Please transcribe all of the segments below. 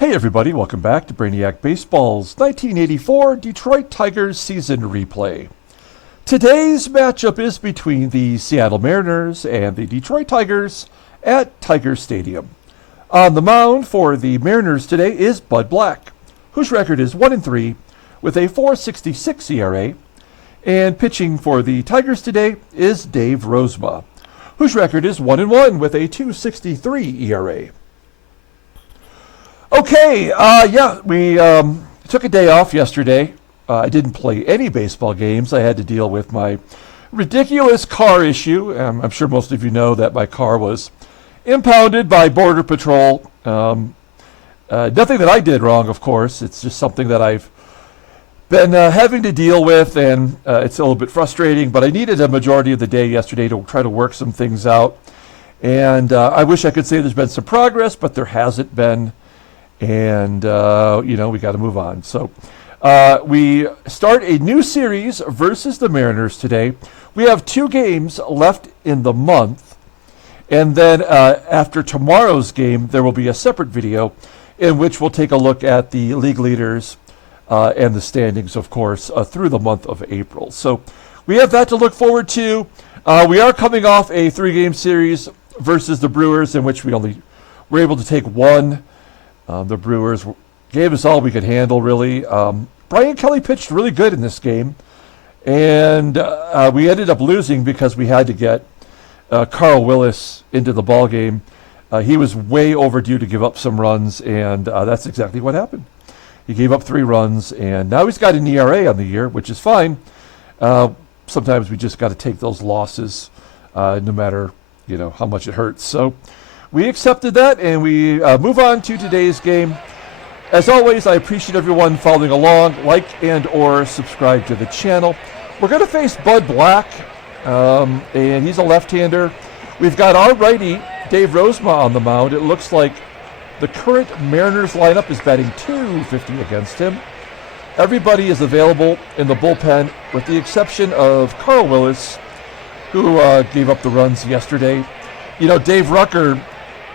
Hey everybody, welcome back to Brainiac Baseball's 1984 Detroit Tigers season replay. Today's matchup is between the Seattle Mariners and the Detroit Tigers at Tiger Stadium. On the mound for the Mariners today is Bud Black, whose record is 1-3 with a .466 ERA, and pitching for the Tigers today is Dave Rozema, whose record is 1-1 with a .263 ERA. Okay, we took a day off yesterday. I didn't play any baseball games. I had to deal with my ridiculous car issue. I'm sure most of you know that my car was impounded by Border Patrol. Nothing that I did wrong, of course. It's just something that I've been having to deal with, and it's a little bit frustrating, but I needed a majority of the day yesterday to try to work some things out. And I wish I could say there's been some progress, but there hasn't been. And, we got to move on. So we start a new series versus the Mariners today. We have 2 games left in the month. And then after tomorrow's game, there will be a separate video in which we'll take a look at the league leaders and the standings, of course, through the month of April. So we have that to look forward to. We are coming off a 3-game series versus the Brewers, in which we only were able to take 1. The Brewers gave us all we could handle, really. Brian Kelly pitched really good in this game, and we ended up losing because we had to get Carl Willis into the ball game. He was way overdue to give up some runs, and that's exactly what happened. He gave up 3 runs, and now he's got an ERA on the year, which is fine. Sometimes we just got to take those losses, no matter how much it hurts. So we accepted that, and we move on to today's game. As always, I appreciate everyone following along. Like and or subscribe to the channel. We're going to face Bud Black, and he's a left-hander. We've got our righty, Dave Rozema, on the mound. It looks like the current Mariners lineup is batting .250 against him. Everybody is available in the bullpen, with the exception of Carl Willis, who gave up the runs yesterday. Dave Rucker,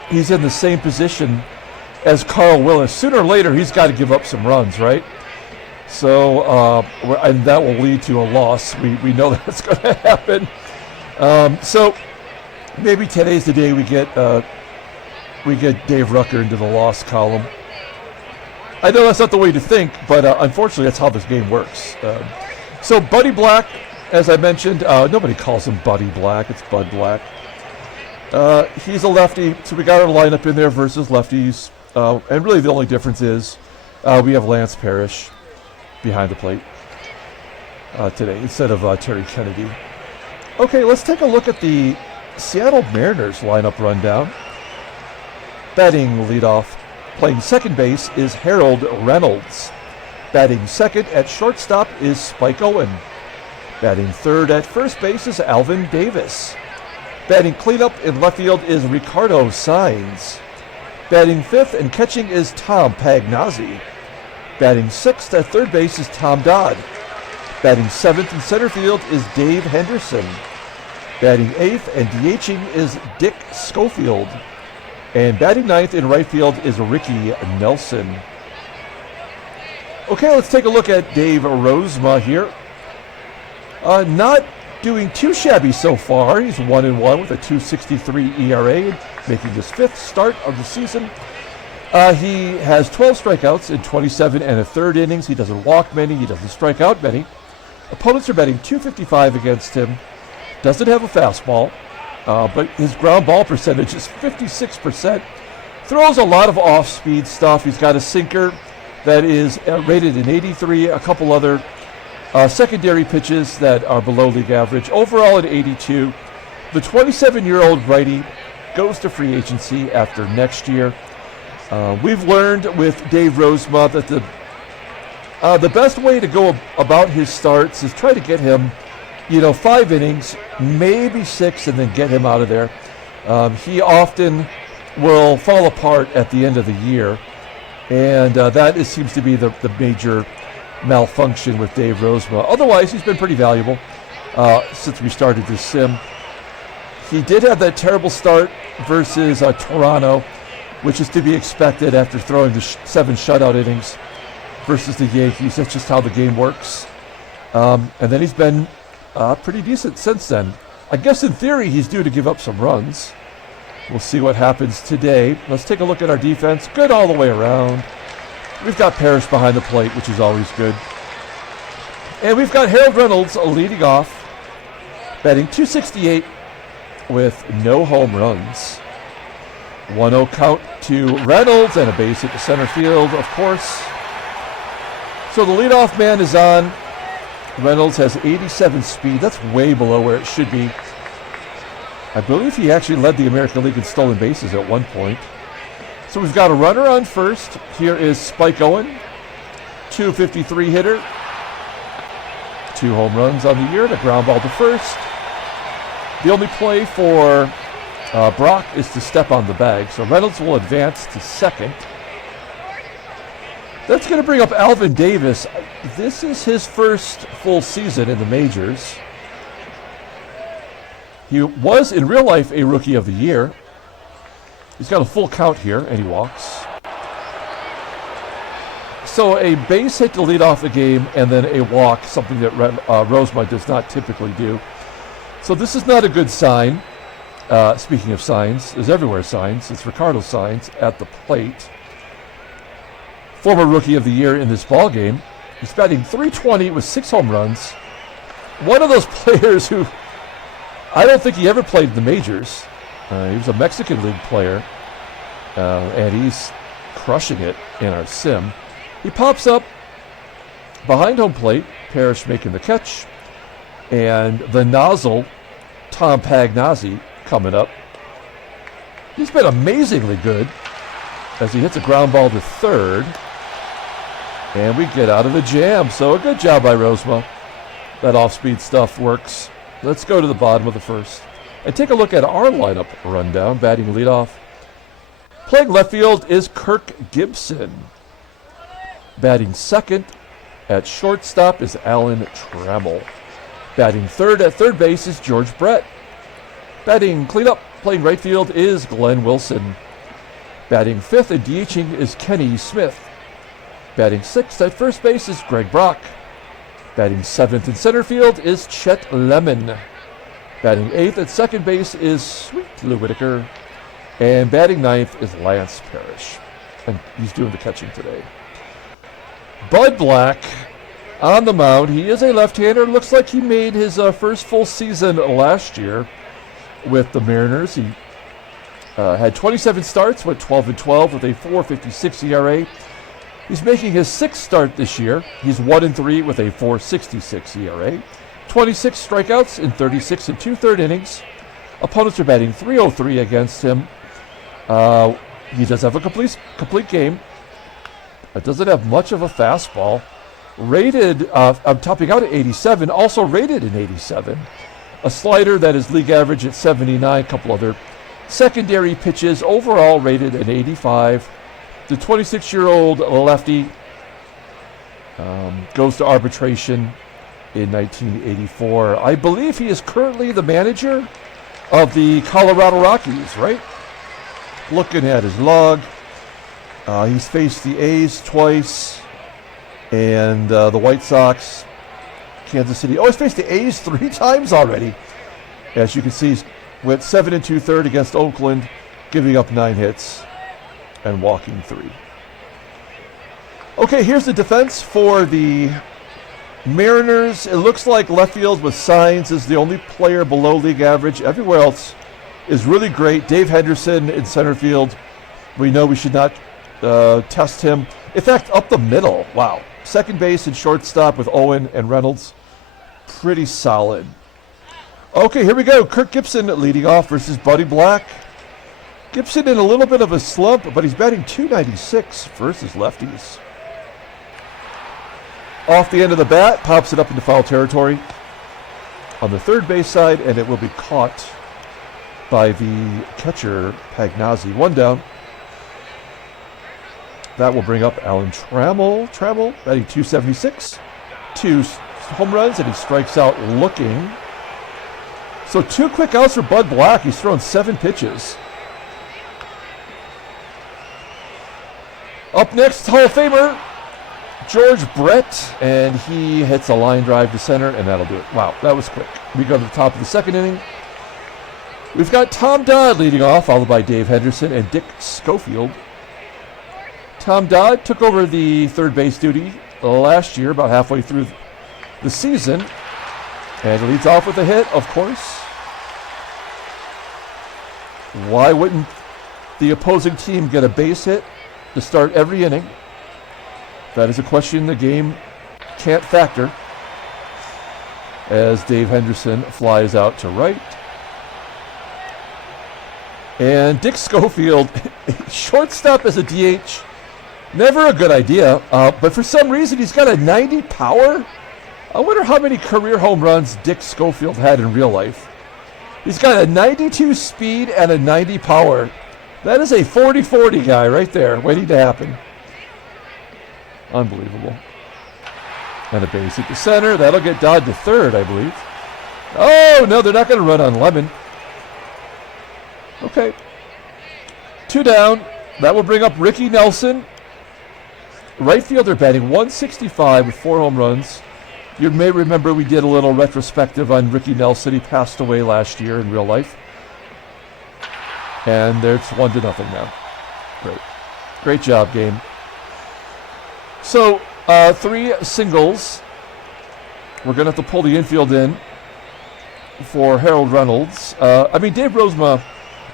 he's in the same position as Carl Willis. Sooner or later, he's got to give up some runs, right? So, and that will lead to a loss. We know that's going to happen. So maybe today's the day we get Dave Rucker into the loss column. I know that's not the way to think, but unfortunately, that's how this game works. So Buddy Black, as I mentioned, nobody calls him Buddy Black. It's Bud Black. He's a lefty, so we got our lineup in there versus lefties. And really the only difference is we have Lance Parrish behind the plate today instead of Terry Kennedy. Okay, let's take a look at the Seattle Mariners lineup rundown. Batting leadoff, playing second base, is Harold Reynolds. Batting second at shortstop is Spike Owen. Batting third at first base is Alvin Davis. Batting cleanup in left field is Ricardo SAENZ. Batting fifth and catching is Tom PAGNOZZI. Batting sixth at third base is Tom Dodd. Batting seventh in center field is Dave Henderson. Batting eighth and DHing is Dick Schofield. And batting ninth in right field is Ricky Nelson. Okay, let's take a look at Dave Rozema here. Not doing too shabby so far. He's 1-1 with a .263 ERA, making his 5th start of the season. He has 12 strikeouts in 27 1/3 innings. He doesn't walk many. He doesn't strike out many. Opponents are betting .255 against him. Doesn't have a fastball, but his ground ball percentage is 56%. Throws a lot of off-speed stuff. He's got a sinker that is rated in 83, a couple other secondary pitches that are below league average. Overall at 82. The 27-year-old righty goes to free agency after next year. We've learned with Dave Rozema that the best way to go about his starts is try to get him, 5 innings, maybe 6, and then get him out of there. He often will fall apart at the end of the year, and that seems to be the major malfunction with Dave Rozema. Otherwise, he's been pretty valuable since we started this sim. He did have that terrible start versus Toronto. which is to be expected after throwing the 7 shutout innings versus the Yankees. That's just how the game works. And then he's been pretty decent since then. I guess in theory he's due to give up some runs. We'll see what happens today. Let's take a look at our defense. Good all the way around. We've got Parrish behind the plate, which is always good. And we've got Harold Reynolds leading off, batting .268 with no home runs. 1-0 count to Reynolds and a base hit to center field, of course. So the leadoff man is on. Reynolds has 87 speed. That's way below where it should be. I believe he actually led the American League in stolen bases at one point. So we've got a runner on first. Here is Spike Owen, .253 hitter. 2 home runs on the year and a ground ball to first. The only play for Brock is to step on the bag. So Reynolds will advance to second. That's going to bring up Alvin Davis. This is his first full season in the majors. He was, in real life, a Rookie of the Year. He's got a full count here, and he walks. So a base hit to lead off the game, and then a walk, something that Rozema does not typically do. So this is not a good sign. Speaking of signs, there's everywhere signs. It's Ricardo's signs at the plate. Former Rookie of the Year in this ball game. He's batting .320 with 6 home runs. One of those players who I don't think he ever played in the majors. He was a Mexican League player, and he's crushing it in our sim. He pops up behind home plate, Parrish making the catch, and the nozzle, Tom PAGNOZZI, coming up. He's been amazingly good as he hits a ground ball to third, and we get out of the jam. So a good job by Rozema. That off-speed stuff works. Let's go to the bottom of the first and take a look at our lineup rundown. Batting leadoff. Playing left field is Kirk Gibson. Batting second at shortstop is Alan Trammell. Batting third at third base is George Brett. Batting cleanup, playing right field is Glenn Wilson. Batting fifth and DHing is Kenny Smith. Batting sixth at first base is Greg Brock. Batting seventh in center field is Chet Lemon. Batting eighth at second base is Sweet Lou Whitaker. And batting ninth is Lance Parrish. And he's doing the catching today. Bud Black on the mound. He is a left-hander. Looks like he made his first full season last year with the Mariners. He had 27 starts, went 12-12 with a 4.56 ERA. He's making his sixth start this year. He's 1-3 with a 4.66 ERA. 26 strikeouts in 36 and 2/3 innings. Opponents are batting .303 against him. He does have a complete game. It doesn't have much of a fastball. Rated, I'm topping out at 87, also rated in 87. A slider that is league average at 79, a couple other secondary pitches, overall rated at 85. The 26-year-old lefty goes to arbitration in 1984. I believe he is currently the manager of the Colorado Rockies, right? Looking at his log, he's faced the A's twice and the White Sox, Kansas City. Oh, he's faced the A's 3 times already. As you can see, he's went 7 2/3 against Oakland, giving up 9 hits and walking 3. Okay, here's the defense for the Mariners. It looks like left field with SAENZ is the only player below league average. Everywhere else is really great. Dave Henderson in center field. We know we should not test him. In fact, up the middle, wow. Second base and shortstop with Owen and Reynolds. Pretty solid. Okay, here we go. Kirk Gibson leading off versus Buddy Black. Gibson in a little bit of a slump, but he's batting .296 versus lefties. Off the end of the bat, pops it up into foul territory on the third base side, and it will be caught by the catcher, PAGNOZZI. 1 down. That will bring up Alan Trammell. Trammell batting .276. 2 home runs, and he strikes out looking. So 2 quick outs for Bud Black. He's thrown 7 pitches. Up next, Hall of Famer George Brett, and he hits a line drive to center, and that'll do it. Wow, that was quick. We go to the top of the second inning. We've got Tom Dodd leading off, followed by Dave Henderson and Dick Schofield. Tom Dodd took over the third base duty last year, about halfway through the season, and leads off with a hit, of course. Why wouldn't the opposing team get a base hit to start every inning? That is a question the game can't factor, as Dave Henderson flies out to right. And Dick Schofield, shortstop as a DH, never a good idea, but for some reason he's got a 90 power. I wonder how many career home runs Dick Schofield had in real life. He's got a 92 speed and a 90 power. That is a 40-40 guy right there, waiting to happen. Unbelievable. And a base hit to center. That'll get Dodd to third, I believe. Oh, no, they're not going to run on Lemon. Okay. 2 down. That will bring up Ricky Nelson. Right fielder batting 165 with 4 home runs. You may remember we did a little retrospective on Ricky Nelson. He passed away last year in real life. And there's 1-0 now. Great. Great job, game. So, 3 singles. We're going to have to pull the infield in for Harold Reynolds. Dave Rozema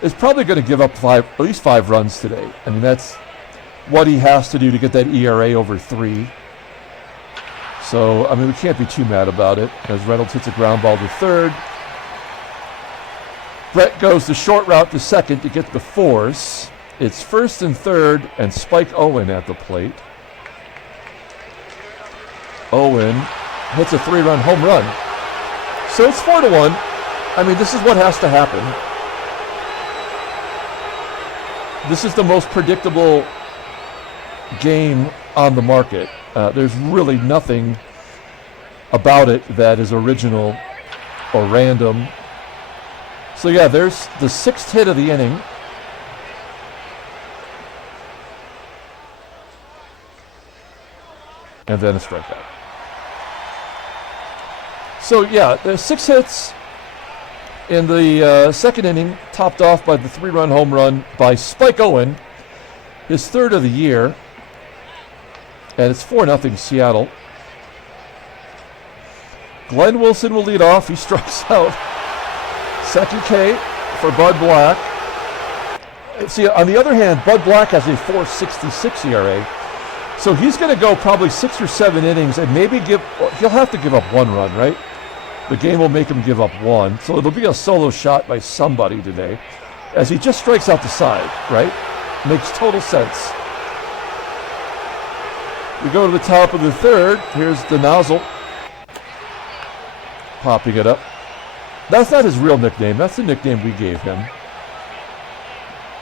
is probably going to give up at least 5 runs today. I mean, that's what he has to do to get that ERA over 3. So, we can't be too mad about it, as Reynolds hits a ground ball to third. Brett goes the short route to second to get the force. It's first and third, and Spike Owen at the plate. Owen hits a 3-run home run. So it's 4-1. This is what has to happen. This is the most predictable game on the market. There's really nothing about it that is original or random. So yeah, there's the 6th hit of the inning. And then a strikeout. So yeah, there's 6 hits in the second inning, topped off by the 3-run home run by Spike Owen, his 3rd of the year. And it's 4-0 Seattle. Glenn Wilson will lead off. He strikes out. Second K for Bud Black. See, on the other hand, Bud Black has a 4.66 ERA. So he's going to go probably 6 or 7 innings and maybe he'll have to give up 1 run, right? The game will make him give up 1. So it'll be a solo shot by somebody today as he just strikes out the side, right? Makes total sense. We go to the top of the 3rd. Here's the nozzle. Popping it up. That's not his real nickname. That's the nickname we gave him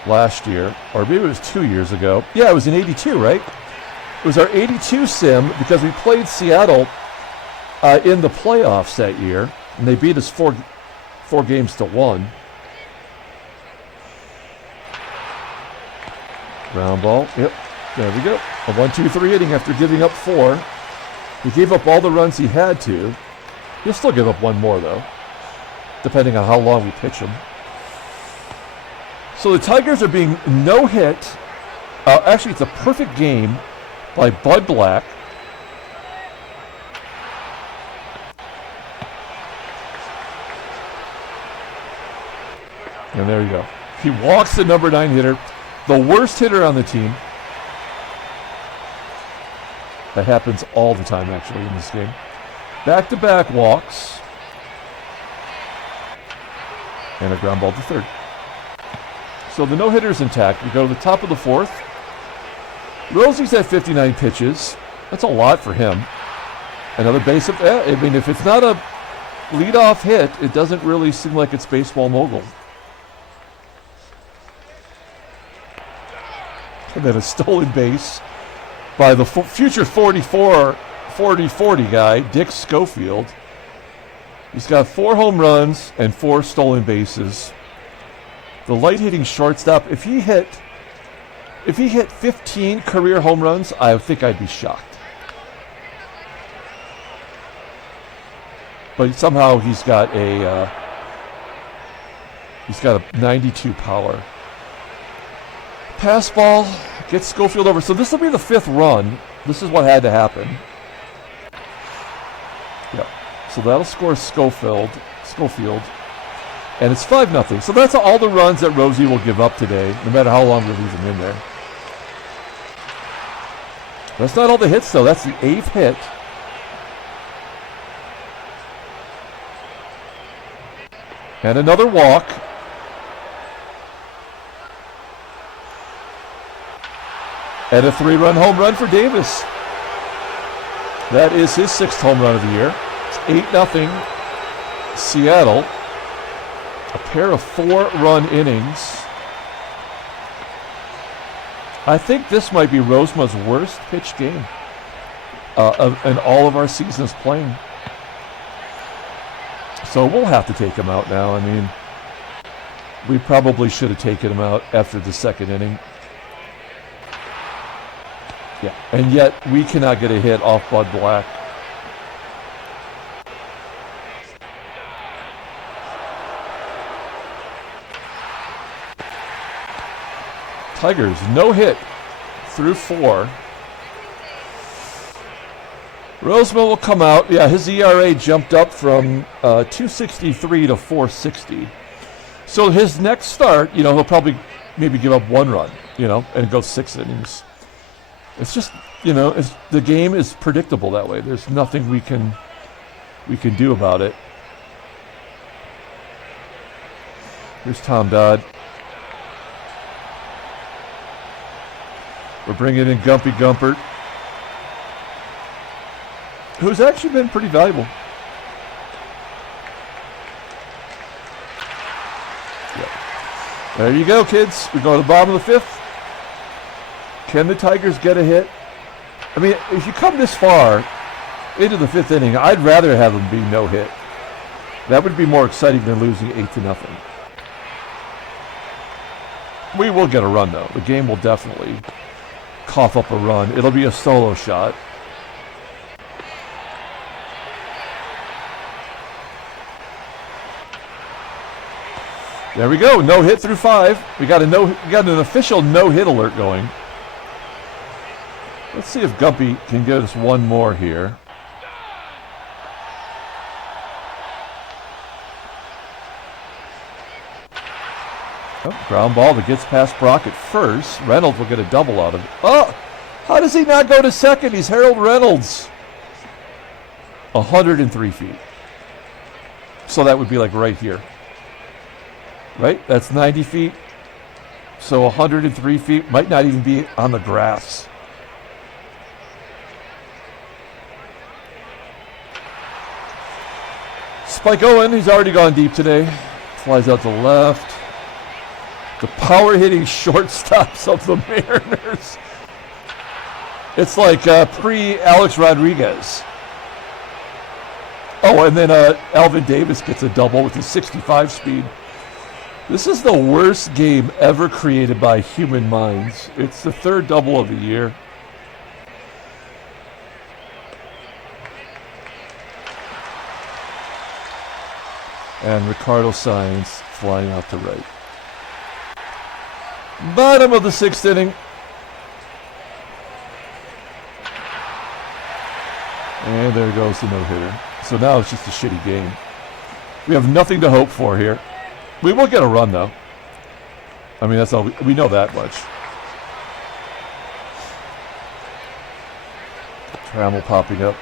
last year. Or maybe it was 2 years ago. Yeah, it was in 82, right? It was our 82 sim because we played Seattle in the playoffs that year. And they beat us 4 games to 1. Ground ball. Yep. There we go. A 1-2-3 inning after giving up 4. He gave up all the runs he had to. He'll still give up 1 more, though, depending on how long we pitch him. So the Tigers are being no-hit. Actually, it's a perfect game by Bud Black. And there you go. He walks the number 9 hitter, the worst hitter on the team. That happens all the time, actually, in this game. Back-to-back walks. And a ground ball to third. So the no-hitter's intact. We go to the top of the 4th. Rosie's at 59 pitches. That's a lot for him. Another base hit. If it's not a leadoff hit, it doesn't really seem like it's baseball mogul. And then a stolen base by the future 40-40 guy, Dick Schofield. He's got 4 home runs and 4 stolen bases. The light-hitting shortstop, if he hit If he hit 15 career home runs, I think I'd be shocked. But somehow he's got a 92 power. Pass ball gets Schofield over. So this will be the 5th run. This is what had to happen. Yeah. So that'll score Schofield. And it's 5-0. So that's all the runs that Rosie will give up today, no matter how long we leave him in there. That's not all the hits, though. That's the 8th hit. And another walk. And a 3-run home run for Davis. That is his 6th home run of the year. It's 8-0 Seattle. A pair of 4-run innings. I think this might be Rozema's worst pitch game in all of our seasons playing. So we'll have to take him out now. I mean, we probably should have taken him out after the 2nd inning. Yeah, and yet we cannot get a hit off Bud Black. Tigers, no hit through 4. Rozema will come out. Yeah, his ERA jumped up from 263 to 460. So his next start, he'll probably maybe give up 1 run, and go 6 innings. It's just, the game is predictable that way. There's nothing we can do about it. Here's Tom Dodd. We're bringing in Gumpy Gumpert, who's actually been pretty valuable. Yeah. There you go, kids. We go to the bottom of the 5th. Can the Tigers get a hit? I mean, if you come this far into the 5th inning, I'd rather have them be no hit. That would be more exciting than losing 8-0. We will get a run, though. The game will definitely cough up a run. It'll be a solo shot. There we go. No hit through 5. We got an official no hit alert going. Let's see if Gumpy can get us one more here. Oh, ground ball that gets past Brock at first. Reynolds will get a double out of it. Oh, how does he not go to second? He's Harold Reynolds. 103 feet. So that would be like right here. Right? That's 90 feet. So 103 feet might not even be on the grass. Spike Owen, he's already gone deep today. Flies out to left. The power hitting shortstops of the Mariners. It's like pre-Alex Rodriguez. Oh, and then Alvin Davis gets a double with his 65 speed. This is the worst game ever created by human minds. It's the 3rd double of the year. And Ricardo SAENZ flying out to right. Bottom of the 6th inning. And there goes the no-hitter. So now it's just a shitty game. We have nothing to hope for here. We will get a run, though. I mean, that's all we know that much. Trammell popping up.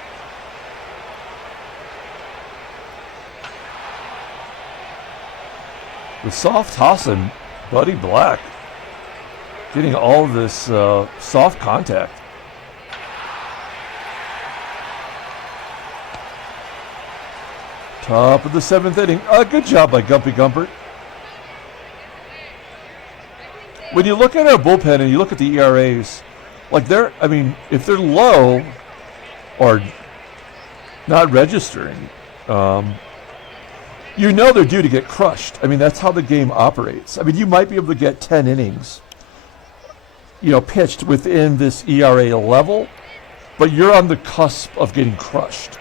The soft tossing, Buddy Black. Getting all of this soft contact. Top of the 7th inning. Good job by Gumpy Gumpert. When you look at our bullpen and you look at the ERAs, like if they're low or not registering, you know they're due to get crushed. I mean, that's how the game operates. I mean, you might be able to get 10 innings pitched within this ERA level, but you're on the cusp of getting crushed.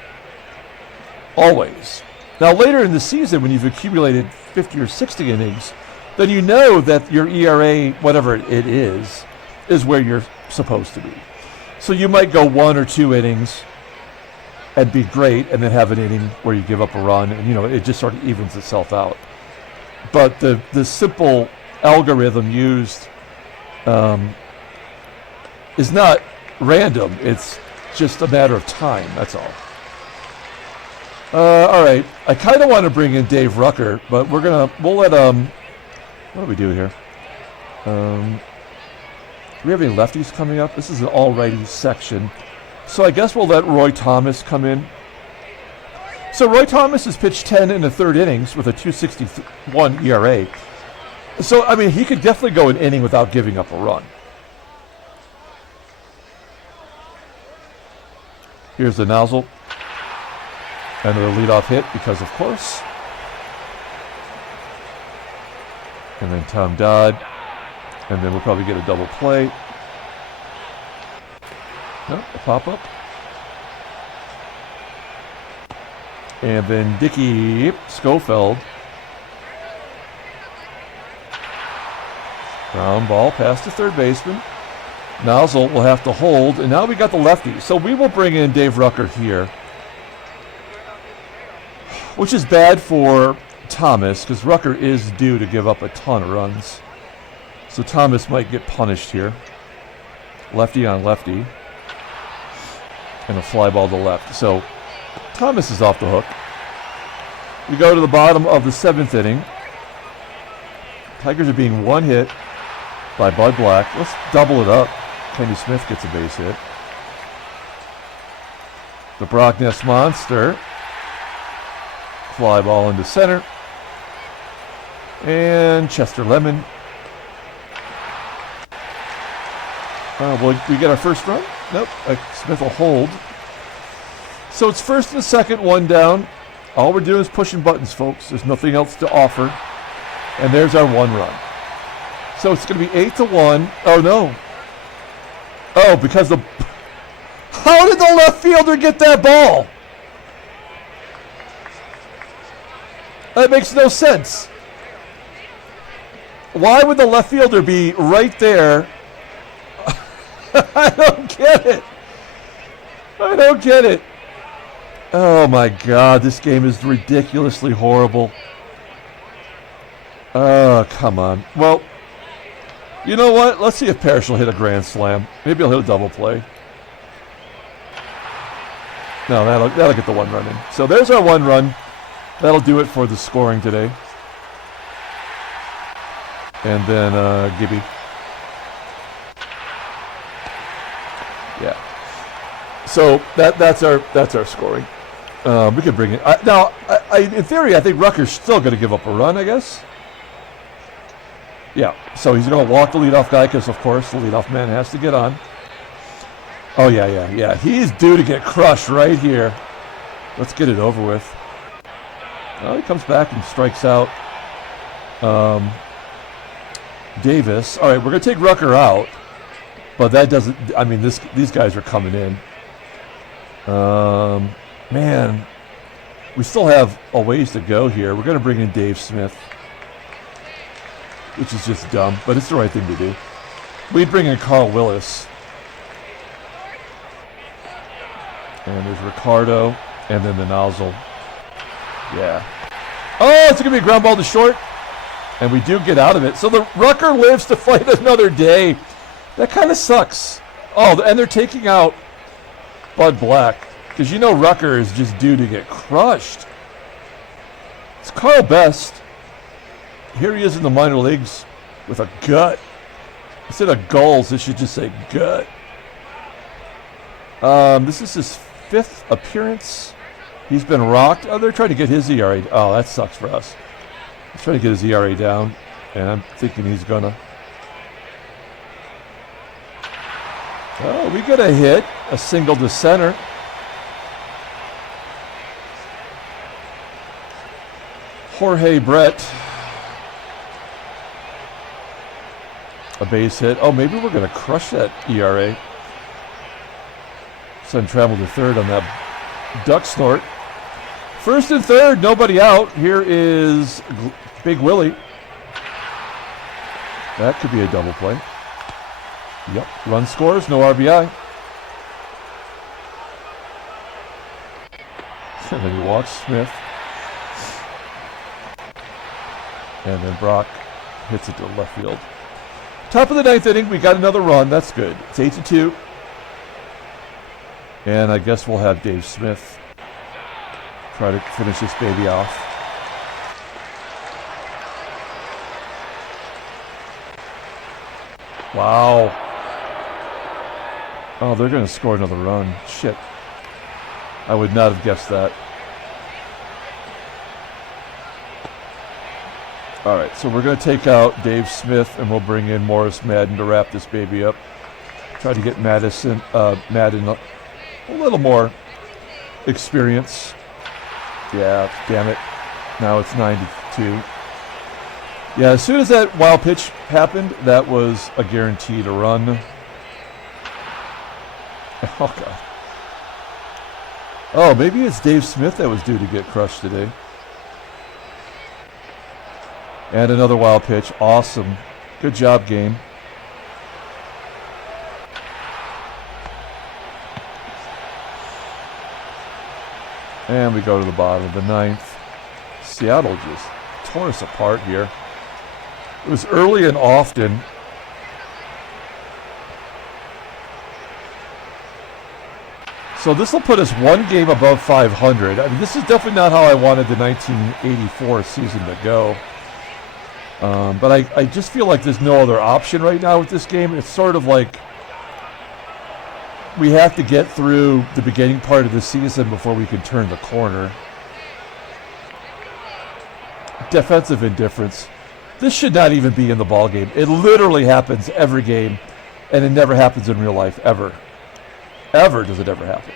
Always. Now, later in the season, when you've accumulated 50 or 60 innings, then you know that your ERA, whatever it is where you're supposed to be. So you might go 1 or 2 innings and be great, and then have an inning where you give up a run, and it just sort of evens itself out. But the simple algorithm used is not random. It's just a matter of time. That's all. All right. I kind of want to bring in Dave Rucker, but we'll let what do we do here? Do we have any lefties coming up? This is an all righties section. So I guess we'll let Roy Thomas come in. So Roy Thomas has pitched 10 in the third innings with a 2.61 ERA. So, I mean, he could definitely go an inning without giving up a run. Here's the nozzle. Another leadoff hit because, of course. And then Tom Dodd. And then we'll probably get a double play. No, a pop-up. And then Dickie Schofield. Ground ball past the third baseman. Nozzle will have to hold. And now we got the lefty. So we will bring in Dave Rucker here. Which is bad for Thomas, because Rucker is due to give up a ton of runs. So Thomas might get punished here. Lefty on lefty. And a fly ball to left. So Thomas is off the hook. We go to the bottom of the 7th inning. Tigers are being one hit by Bud Black. Let's double it up. Kenny Smith gets a base hit. The Brockness Monster. Fly ball into center. And Chester Lemon. Will we get our first run? Nope. Smith will hold. So it's first and second, one down. All we're doing is pushing buttons, folks. There's nothing else to offer. And there's our one run. So it's going to be 8-1. Oh, no. Oh, because the... How did the left fielder get that ball? That makes no sense. Why would the left fielder be right there? I don't get it. I don't get it. Oh my God, this game is ridiculously horrible. Oh, come on. Well, you know what? Let's see if Parrish will hit a grand slam. Maybe he'll hit a double play. No, that'll get the one run in. So there's our one run. That'll do it for the scoring today. And then Gibby. Yeah. So that's our scoring. We could bring it. Now, in theory, I think Rucker's still going to give up a run, I guess. Yeah. So he's going to walk the leadoff guy because, of course, the leadoff man has to get on. Oh, yeah. He's due to get crushed right here. Let's get it over with. Well, he comes back and strikes out Davis. All right, we're going to take Rucker out. But that doesn't... I mean, these guys are coming in. Man, we still have a ways to go here. We're going to bring in Dave Smith, which is just dumb, but it's the right thing to do. We'd bring in Carl Willis. And there's Ricardo, and then the nozzle. Yeah. Oh, it's going to be a ground ball to short. And we do get out of it. So the Rucker lives to fight another day. That kind of sucks. Oh, and they're taking out Bud Black. Because you know Rucker is just due to get crushed. It's Carl Best. Here he is in the minor leagues with a gut. Instead of goals, it should just say gut. This is his 5th appearance. He's been rocked. Oh, they're trying to get his ERA. Oh, that sucks for us. He's trying to get his ERA down. And I'm thinking he's going to... Oh, we get a hit. A single to center. Jorge Brett. A base hit. Oh, maybe we're going to crush that ERA. Send Trammell to third on that duck snort. First and third, nobody out. Here is Big Willie. That could be a double play. Yep, run scores, no RBI. And then he walks Smith. And then Brock hits it to left field. Top of the ninth inning, we got another run. That's good. It's 8-2. And I guess we'll have Dave Smith try to finish this baby off. Wow. Oh, they're going to score another run. Shit. I would not have guessed that. All right, so we're going to take out Dave Smith, and we'll bring in Morris Madden to wrap this baby up. Try to get Madden a little more experience. Yeah, damn it. Now it's 9-2. Yeah, as soon as that wild pitch happened, that was a guaranteed run. Oh, God. Oh, maybe it's Dave Smith that was due to get crushed today. And another wild pitch. Awesome. Good job, game. And we go to the bottom of the ninth. Seattle just tore us apart here. It was early and often. So this will put us one game above 500. I mean, this is definitely not how I wanted the 1984 season to go. But I just feel like there's no other option right now with this game. It's sort of like we have to get through the beginning part of the season before we can turn the corner. Defensive indifference. This should not even be in the ball game. It literally happens every game, and it never happens in real life, ever. Ever does it ever happen.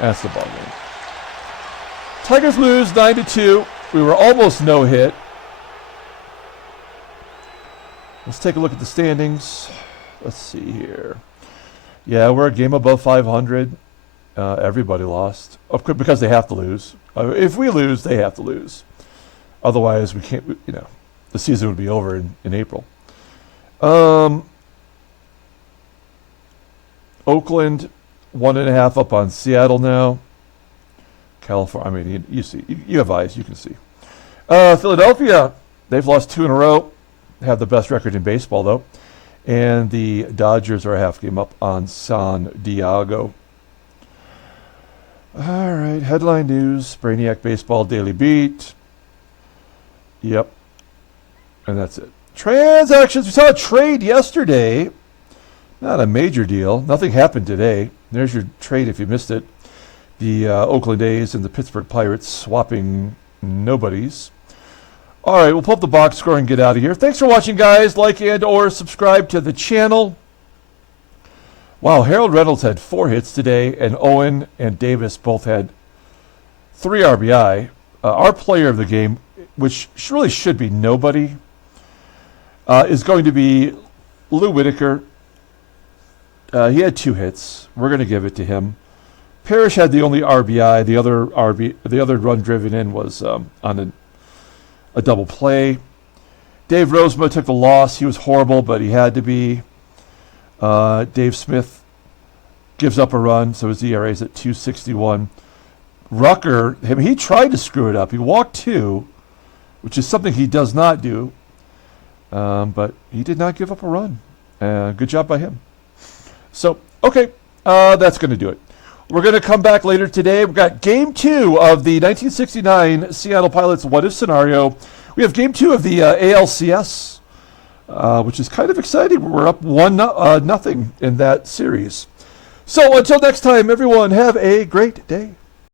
That's the ball game. Tigers lose 9-2. We were almost no hit. Let's take a look at the standings. Let's see here. Yeah, we're a game above 500. Everybody lost. Of course, because they have to lose. If we lose, they have to lose. Otherwise, we can't, you know, the season would be over in April. Oakland, 1.5 up on Seattle now. California, I mean, you see, you have eyes, you can see. Philadelphia, they've lost 2 in a row. Have the best record in baseball, though. And the Dodgers are a half game up on San Diego. All right, headline news, Brainiac Baseball Daily Beat. Yep. And that's it. Transactions. We saw a trade yesterday. Not a major deal. Nothing happened today. There's your trade if you missed it. The Oakland A's and the Pittsburgh Pirates swapping nobodies. All right, we'll pull up the box score and get out of here. Thanks for watching, guys. Like and or subscribe to the channel. Wow, Harold Reynolds had 4 hits today, and Owen and Davis both had 3 RBI. Our player of the game, which really should be nobody, is going to be Lou Whitaker. He had 2 hits. We're going to give it to him. Parrish had the only RBI. The other run driven in was on a double play. Dave Rozema took the loss. He was horrible, but he had to be. Dave Smith gives up a run, so his ERA is at 2.61. Rucker, he tried to screw it up. He walked 2, which is something he does not do. But he did not give up a run. Good job by him. So, okay, that's going to do it. We're going to come back later today. We've got Game 2 of the 1969 Seattle Pilots what-if scenario. We have Game 2 of the ALCS, which is kind of exciting. We're up 1-0 in that series. So until next time, everyone, have a great day.